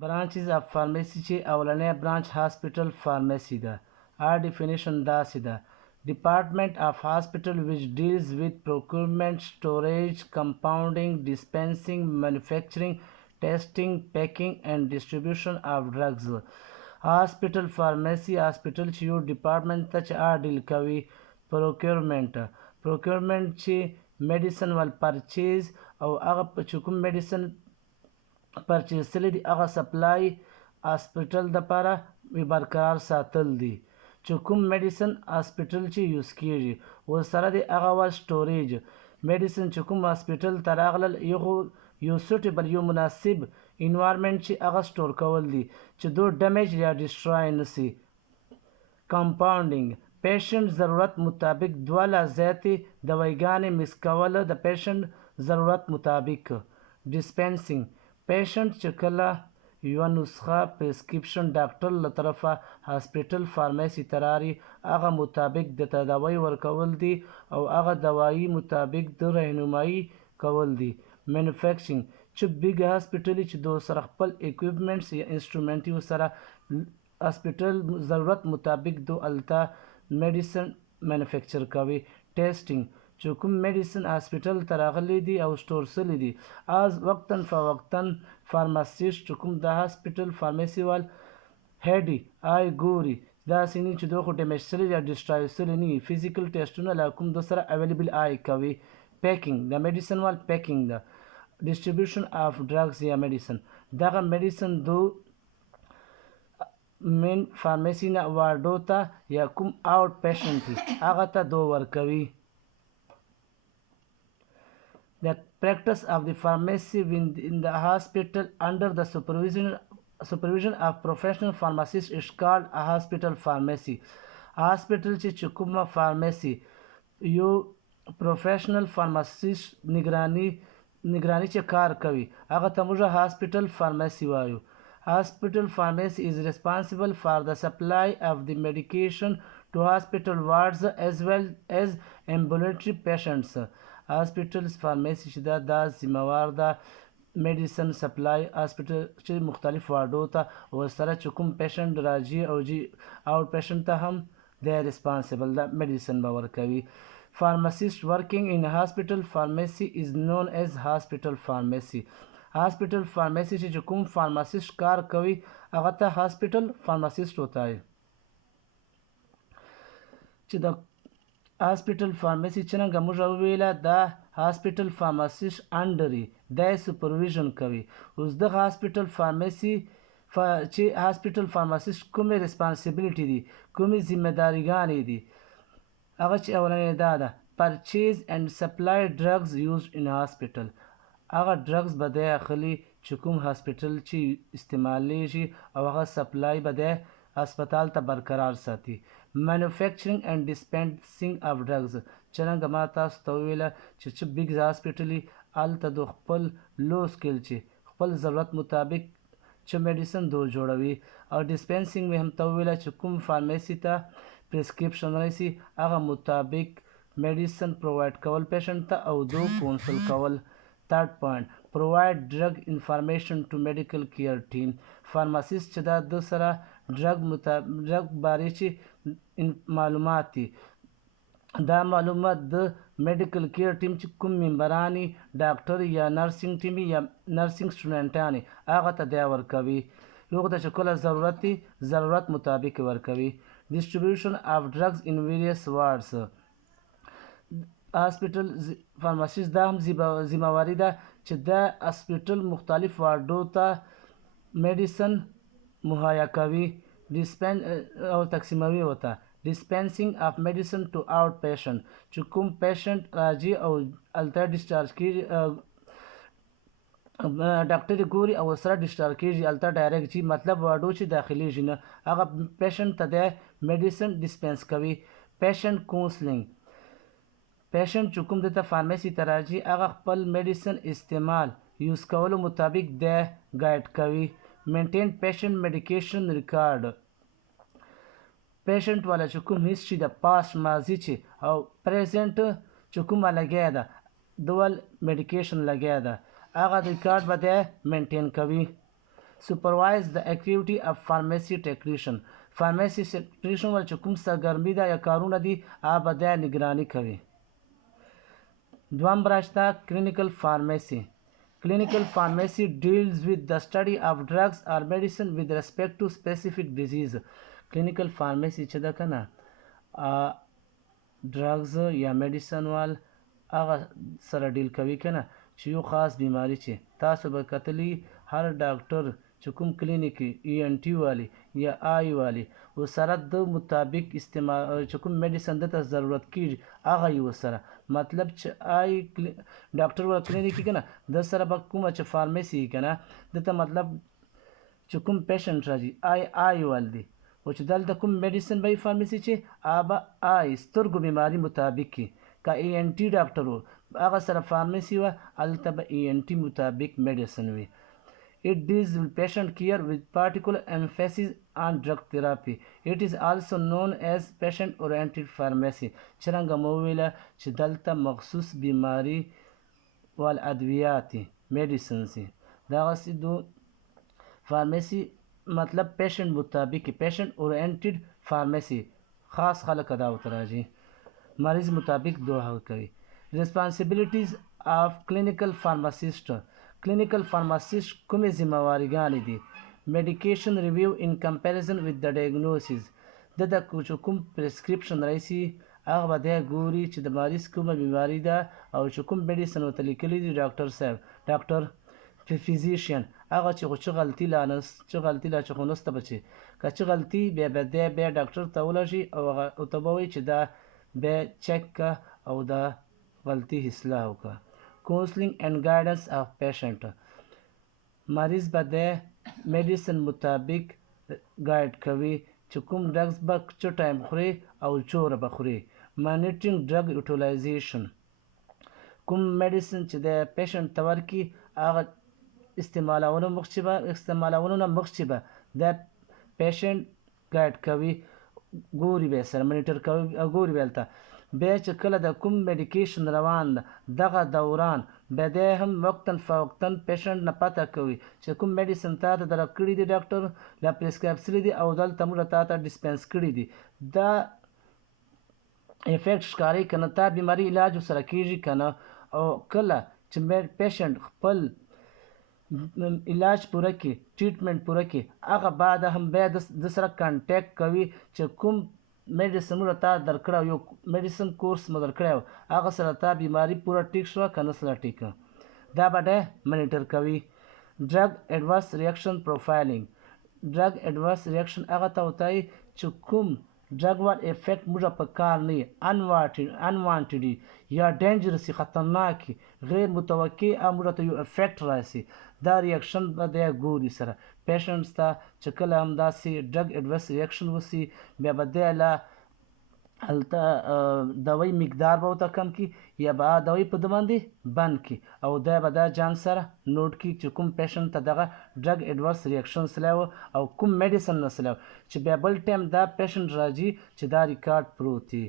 Branches of pharmacy چې اولنی برانچ hospital pharmacy ده. Our definition داسې ده: Department of hospital which deals with procurement, storage, compounding, dispensing, manufacturing, testing, packing and distribution of drugs. Hospital pharmacy hospital چې یو department ته چې deal کوي procurement چې medicine ول purchase او هغه چې کوم medicine پرچیز سلی دی هغه سپلای هاسپټل دپاره برقرار ساتل دي. چې کوم میډیسن هاسپټل چې یوز کیږي ورسره د هغه ول سټوریج میډیسن چې کوم هاسپټل ته راغلل یو سوټیبل یو مناسب انوایرمنټ چې هغه سټور کول دي چې دو ډیمیج یا ډسټرای نسی. کمپاونډینګ پیشنټ ضرورت مطابق دوه لا زیاتې دوایګانې مکس کول د پیشنټ ضرورت مطابق. ډسپنسینګ پیشنټ چې کله یوه نسخه پرسکرپشن ډاکټر له طرفه هاسپټل فارماسي ته راري هغه مطابق د تداوی ورکول دي او هغه دوایي مطابق د رهنمایي کول دي. مینوفیکچرینګ چې بیګ هاسپټل چې دو سره خپل اکوپمنټس یا انسټرومنټ یو سره هاسپټل ضرورت مطابق دو التا میډیسن مینوفیکچر کوي. ټیسټینګ چې کوم میډیسن هاسپټل ته راغلی دي او سټور سوي دي از وقتاً فوقتاً فارماسیسټ چې کوم د هاسپټل فارماسي وال هډي آی ګوري داسې نه چې دوی خو ډیمیج سوي یا ډسټرای سوي نه وي. فزیکل ټیسټونه له کوم دو سره اویلیبل آی کوي. پیکینګ د میډیسن وال پیکینګ ده. ډسټریبیوشن اف ډرګز یا میډیسن دغه میډیسن دو مین فارماسي نه وارډو ته یا کوم آوټ پیشنټ دي هغه ته دو ورکوي. The practice of the pharmacy in the hospital under the supervision of professional pharmacists is called a hospital pharmacy. Hospital چې کومه pharmacy یو professional pharmacist نگرانی چې کار کوي هغه ته موږ hospital pharmacy وایو. Hospital pharmacy is responsible for the supply of the medication to hospital wards as well as ambulatory patients. هاسپټل فارماسي چې دا ذمہوار ده میډیسن سپلای هاسپټل چې مختلف واردو ته ورسره چې کوم پیشنټ راځي او آوټ پیشنټ ته هم دی ریسپانسیبل ده میډیسن به ورکوي. Pharmacist working in hospital pharmacy is known as hospital pharmacy. hospital pharmacy چې کوم فارماسیست کار کوي هغه ته hospital pharmacist وتایي. چې د هاسپټل فارماسي څنګه موږ وویله دا هاسپټل فارماسیست انډري د سپرویژن کوي. اوس د هاسپټل فارماسي چې هاسپټل فارماسیست کومې ریسپانسیبلیټي دي کومې ذمہداریګانې دي هغه چې اولنۍ دا ده پرچیز اینډ سپلای ډرګز یوز ان هاسپټل هغه ډرګز به دی اخلي چې کوم هاسپټل چې استعمالیږي او هغه سپلای به دی هسپتال ته برقرار ساتي. مینوفیکچرینګ اینډ ډسپنسینګ اف ډرګز څرنګه ما تاسو ته وویله چې بیګ هاسپټل هلته د خپل لو سکیل چې خپل ضرورت مطابق چې میډیسن دو جوړوي. او ډسپنسینګ مې هم ته وویله چې کوم فارماسي ته پرسکرپشن راشي هغه مطابق میډیسن پرووایډ کول پیشنټ ته او دو کونسل کول. Third point, provide drug information to medical care team. Pharmacist چې دا د سره ډرګ بارے چې معلومات دي دا معلومات د میډیکل کیر ټیم چې کوم ممبرانی ډاکټر یا نرسنګ ټیم یا نرسنګ سټوډنټانی هغه ته دی ورکوي. یو ته چې کله ضرورت دي ضرورت مطابق ورکوي. Distribution of drugs in various wards. هاسپټل فارماسیست دا هم ذمہواري ده چې د هاسپټل مختلف واردو ته میډیسن مهیا کوي او تقسیموي ورته. ډسپنسینګ اف میډیسن ټو آوټ پیشنټ چې کوم پیشنټ راځي او هلته ډسچارج کېږي ډاکټر ګوري او سره ډسچارج کېږي هلته ډایرکټ ځي مطلب واردو چې داخلیږي نه هغه پیشنټ ته دی میډیسن ډسپنس کوي. پیشنټ کونسلینګ پیشنټ چې کوم دته فارماسي ته راځي هغه خپل میډیسن استعمال یوز کولو مطابق دی ګایډ کوي. مینټین پیشنټ میډیکیشن ریکارډ پیشنټ والا چې کوم هیستري د پاست ماضي چې او پریزنټ چې کومه لګیا ده دوال میډیکیشن لګیا ده هغه ریکارډ به دی مینټین کوي. supervise the activity of pharmacy technician. pharmacy technician ول چې کوم سرګرمي ده یا کارونه دي هغه به د نگراني کوي. دوم براشته clinical pharmacy. Clinical pharmacy deals with the study of drugs or medicine with respect to specific disease. Clinical pharmacy چې ده کنه ډرګز یا میډیسن وال هغه سره ډیل کوي کنه چې یو خاص بیماری چې تاسو به کتلی هر ډاکټر چې کوم کلینیک ای ان ټي والی یا آی والی و سره د مطابق استعمال چې کوم میډیسن دته ضرورت کیږي هغه یو سره مطلب چې آی ډاکټر ول کلینیک کنه د سره به کومه چې فارمیسی کنه دته مطلب چې کوم پیشنټ راځي آی وال دی او چې دلته کوم میډیسن به فارمیسی چې آبا آی سترګو بیماری مطابق کی کا ای ان ټي ډاکټر و هغه سره فارمیسی و الته به ای ان ټي مطابق میډیسن وي. It deals with patient care with particular emphasis on drug therapy. It is also known as patient-oriented pharmacy. څرنګه مو ویله چې دلته مخصوص بیماری والادویات میډیسنز دغسې دو فارمیسی مطلب پیشنٹ مطابق پیشنٹ اورینٹڈ فارمیسی خاص خلق ادا ورته راځي مریض مطابق دوه کوي. Responsibilities of clinical pharmacist. Clinical pharmacist کومې ذمہواریګانې دي؟ Medication review in comparison with the diagnosis. د کوم پرسکرپشن راشي هغه به دی ګوري چې د مریض کومه بیماری ده او چې کوم میډیسن ورته لیکلی دي ډاکټر صاحب ډاکټر فیزیشین هغه چې چې غلطي لا چې خو نسته بچي که چې غلطي بیا به دی بیا ډاکټر ته ولږي او هغه ورته به وایي چې دا بیا چک که او دا غلطي اصلاح وکړه. Counseling and guidance of patient. مریض به د میډیسن مطابق ګایډ کوي چې کوم ډرګز به څه ټایم خوري او څومره به خوري. Monitoring drug utilization. کوم میډیسن چې د پیشنټ ته ورکړي هغه استعمالولو نه مخکې به د پیشنټ ګایډ کوي ګوري به سره منیټر کوي ګوري به هلته بیا چې کله د کوم میډیکیشن روان ده دغه دوران بیا دی هم وقتا فوقتا پیشنټ نه پته کوي چې کوم میډیسن تا ته درکړي کړي دي ډاکټر لا پرسکرایب سوي دي او دلته موږ تا ته ډسپنس کړي دي دا افیکټ ښکاري که نه تا بیماري علاج ورسره کېږي که نه او کله چې پیشنټ خپل علاج پوره کړي ټریټمنټ پوره کړي هغه بعد هم بیا د سره کانټیکټ کوي چې کوم میډیسن موږ تا درکړی یو میډیسن کورس مو درکړی و هغه سره تا بیماري پوره ټیک شوه که نه سره ټیکه دا به دی منیټر کوي. ډرګ ایډورس ریاکشن پروفایلینګ. ډرګ ایډورس ریاکشن هغه ته وتایي چې کوم ډرګ وال افیکټ موږ په کار نه انوانټډ یا ډینجرس خطرناک غیر متوقع او موږ ته یو افیکټ راسي دا ریاکشن به دی ګوري سره پیشنټس ته چې کله همداسې ډرګ ایډورس ریاکشن وسي بیا به دی له هلته دوی مقدار به ورته کم کړي یا به دوی په ده باندې بند کړي او دی به دا جان سره نوټ کړي چې کوم پیشنټ ته دغه ډرګ ایډورس ریاکشن سلی و او کوم میډیسن نه سلی و چې بیا بل ټایم دا پیشنټ راځي چې دا ریکارډ پروت وي.